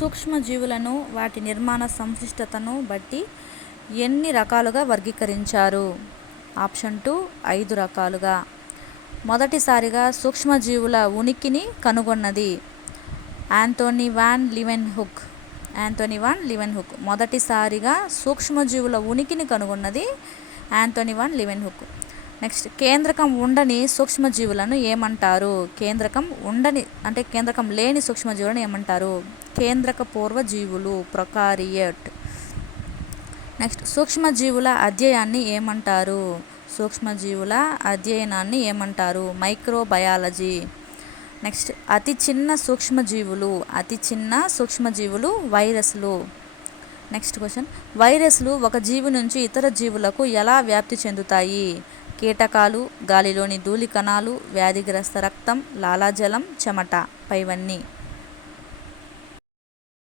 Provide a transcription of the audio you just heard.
సూక్ష్మజీవులను వాటి నిర్మాణ సంక్లిష్టతను బట్టి ఎన్ని రకాలుగా వర్గీకరించారు? ఆప్షన్ టూ ఐదు రకాలుగా. మొదటిసారిగా సూక్ష్మజీవుల ఉనికిని కనుగొన్నది. Antonie van Leeuwenhoek Antonie van Leeuwenhoek మొదటిసారిగా సూక్ష్మజీవుల ఉనికిని కనుగొన్నది Antonie van Leeuwenhoek next కేంద్రకం ఉండని సూక్ష్మజీవులను ఏమంటారు? కేంద్రకం ఉండని అంటే కేంద్రకం లేని సూక్ష్మజీవులను ఏమంటారు? కేంద్రక పూర్వ జీవులు ప్రొకారియట్. నెక్స్ట్ సూక్ష్మజీవుల అధ్యయాన్ని ఏమంటారు? సూక్ష్మజీవుల అధ్యయనాన్ని ఏమంటారు? మైక్రోబయాలజీ. నెక్స్ట్ అతి చిన్న సూక్ష్మజీవులు అతి చిన్న సూక్ష్మజీవులు వైరస్లు. నెక్స్ట్ క్వశ్చన్ వైరస్లు ఒక జీవి నుంచి ఇతర జీవులకు ఎలా వ్యాప్తి చెందుతాయి? కీటకాలు గాలిలోని ధూళి కణాలు వ్యాధిగ్రస్త రక్తం లాలాజలం చెమట పైవన్నీ.